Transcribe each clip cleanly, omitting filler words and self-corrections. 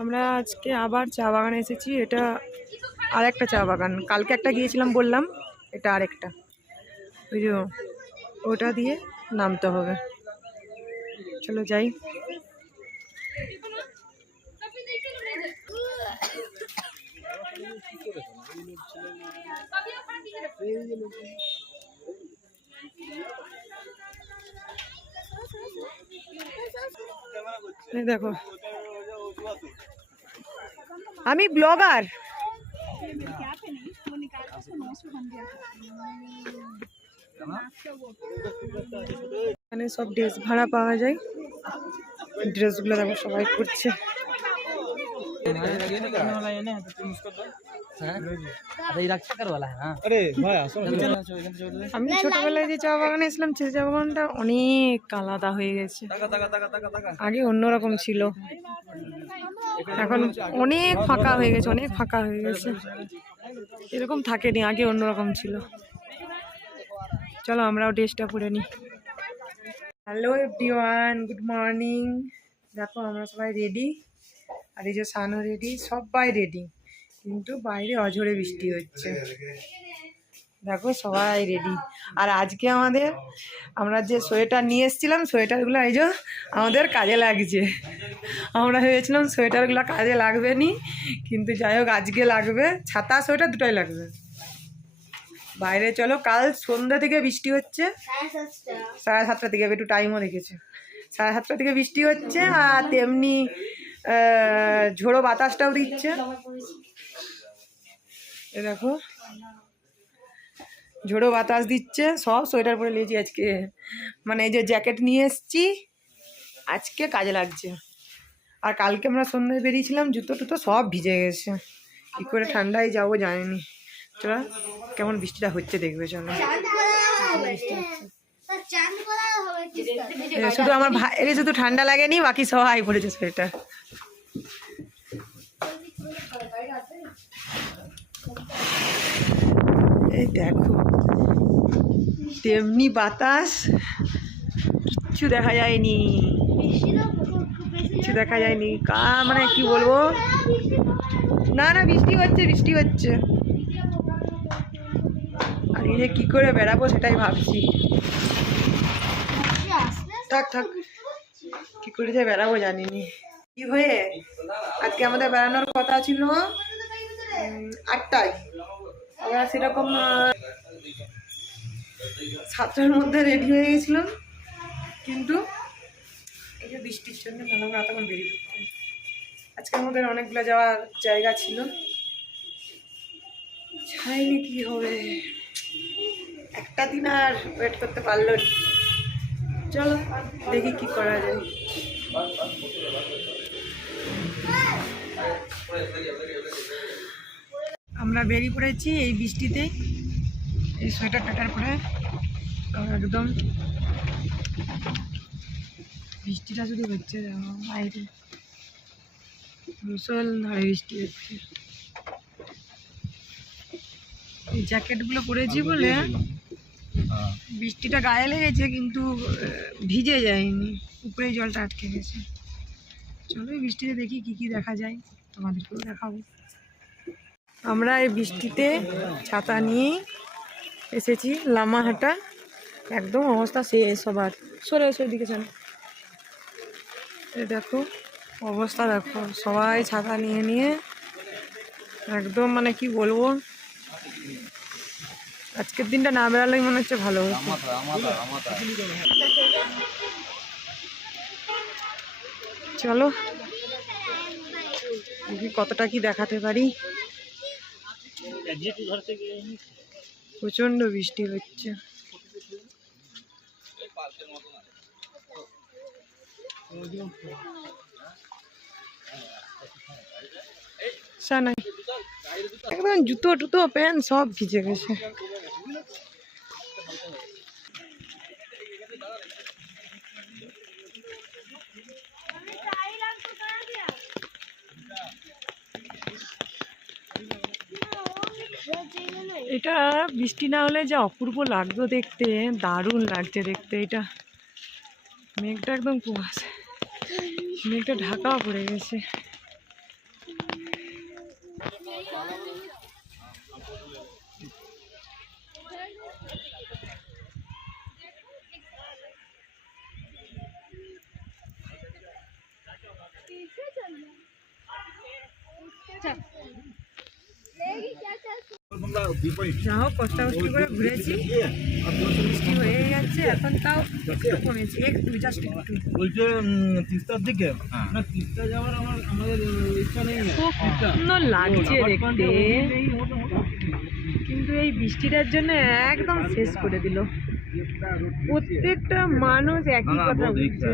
আমরা আজকে আবার চা বাগানে এসেছি। এটা আর একটা চা বাগান, কালকে একটা গিয়েছিলাম বললাম, এটা আরেকটা। ওই যে ওটা দিয়ে নামতে হবে, চলো যাই। দেখো আমি ব্লগার। এখানে সব ড্রেস ভাড়া পাওয়া যায়, ড্রেসগুলো দেখো সবাই করছে। আমি ছোটবেলায় যে চা বাগানে এসেছিলাম সেই চা বাগানটা অনেক আলাদা হয়ে গেছে। আগে অন্যরকম ছিল, এখন অনেক ফাঁকা হয়ে গেছে, অনেক ফাঁকা হয়ে গেছে। এরকম থাকেনি, আগে অন্যরকম ছিল। চলো আমরাও ড্রেসটা পরে নিই। Hello everyone, good morning. দেখো আমরা সবাই রেডি, আর এই যে সানও রেডি, সবাই রেডি, কিন্তু বাইরে অঝরে বৃষ্টি হচ্ছে। দেখো সবাই রেডি। আর আজকে আমরা যে সোয়েটার নিয়ে এসেছিলাম, সোয়েটারগুলো এই যে আমাদের কাজে লাগছে। আমরা ভেবেছিলাম সোয়েটারগুলো কাজে লাগবে নি, কিন্তু যাই হোক আজকে লাগবে। ছাতা সোয়েটার দুটাই লাগবে। বাইরে চলো, কাল সন্ধ্যা থেকে বৃষ্টি হচ্ছে, 7:30 থেকে, একটু টাইমও দেখেছে, 7:30 থেকে বৃষ্টি হচ্ছে। আর তেমনি ঝোড়ো বাতাসটাও দিচ্ছে। এ দেখো ঝোড়ো বাতাস দিচ্ছে, সব সোয়েটার পরে নিয়েছি আজকে। মানে এই যে জ্যাকেট নিয়ে এসছি, আজকে কাজে লাগছে। আর কালকে আমরা সন্ধ্যায় বেরিয়েছিলাম, জুতো টুতো সব ভিজে গেছে। কী করে ঠান্ডায় যাবো জানিনি। চলো কেমন বৃষ্টিটা হচ্ছে দেখবে, চলো। শুধু আমার ভাইয়ের শুধু ঠান্ডা লাগেনি, বাকি সবাই পড়েছে সোয়েটার। এই দেখো তেমনি বাতাস, কিচ্ছু দেখা যায়নি, কিছু দেখা যায়নি। মানে কি বলবো, না না বৃষ্টি হচ্ছে, বৃষ্টি হচ্ছে। আর এই যে কি করে বেড়াবো সেটাই ভাবছি। থাক থাক, কি করে যে বেড়াবো জানিনি। কি হয়ে আজকে আমাদের বেড়ানোর কথা ছিল 8টায়। আমরা সেরকম 7টার মধ্যে রেডি হয়ে গেছিলাম, কিন্তু এই যে বৃষ্টির জন্য আমরা তখন বেরিয়ে পড়তাম। আজকে আমাদের অনেকগুলো যাওয়ার জায়গা ছিল, যাইনি। কি হবে, একটা দিন আর ওয়েট করতে পারলো না। চলো দেখি কি করা যায়। আমরা বেরিয়ে পড়েছি এই বৃষ্টিতে, এই সোয়েটার টেটার পরে। একদম বৃষ্টিটা যদি হচ্ছে বাইরে, মুষলধারে বৃষ্টি হচ্ছে। এই জ্যাকেটগুলো পরেছি বলে বৃষ্টিটা গায়ে লেগেছে, কিন্তু ভিজে যায়নি, উপরেই জলটা আটকে গেছে। চলো এই বৃষ্টিতে দেখি কি কি দেখা যায়, তোমাদেরকেও দেখাবো। আমরা এই বৃষ্টিতে ছাতা নিয়েই এসেছি লামাহাটা। একদম অবস্থা শেষ সবার। সরে এসে দিকে চান, দেখো অবস্থা দেখো, সবাই ছাতা নিয়ে নিয়ে একদম, মানে কি বলবো, আজকের দিনটা না বেড়ালেই মনে হচ্ছে ভালো হতো। চলো দেখি কতটা কি দেখাতে পারি। প্রচন্ড বৃষ্টি হচ্ছে। একদম জুতো টুতো প্যান্ট সব ভিজে গেছে। এটা বৃষ্টি না হলে যা অপূর্ব লাগতো দেখতে, দারুণ লাগছে দেখতে। এটা মেঘটা একদম কুয়াশা, মেঘটা ঢাকা পড়ে গেছে। যা হোক কষ্ট করে ঘুরেছি, বৃষ্টি হয়ে যাচ্ছে এখন, তাও একটু কমেছে, একটু জাস্ট একটু। বলছে তিস্তার দিকে না, তিস্তা যাওয়ার আমাদের ইচ্ছা নেই। খুব সুন্দর লাগছে দেখতে, কিন্তু এই বৃষ্টিটার জন্য একদম শেষ করে দিল। প্রত্যেকটা মানুষ একই কথা বলছে,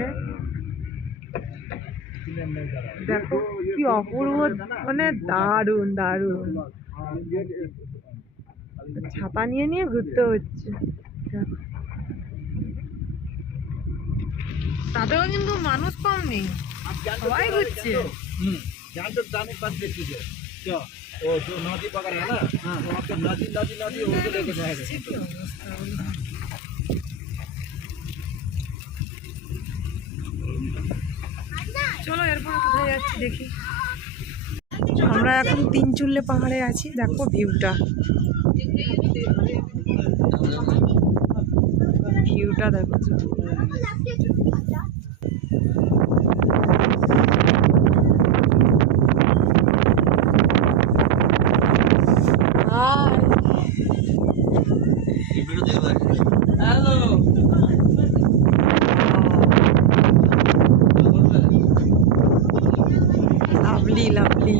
দেখো কি অপূর্ব, মানে দারুণ দারুণ। ছাতা নিয়ে নিয়ে ঘুরতে হচ্ছে, তাতেও কিন্তু মানুষ কম নেই, সবাই ঘুরছে। वो जो नदी वगैरह है ना, वहाँ पे नदी नदी नदी होके लेके जाएगा। চলো এরপর কোথায় যাচ্ছি দেখি। আমরা এখন তিনচুল্লে পাহাড়ে আছি, দেখো ভিউটা, ভিউটা দেখো। Hello, lovely lovely.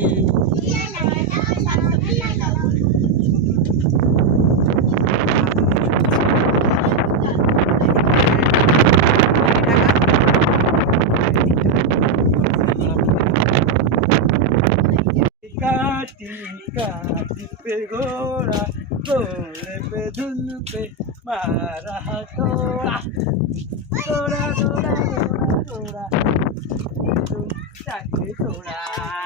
पे घोड़ा घोड़े पे धुन पे मारा थोड़ा थोड़ा थोड़ा थोड़ा थोड़ा थोड़ा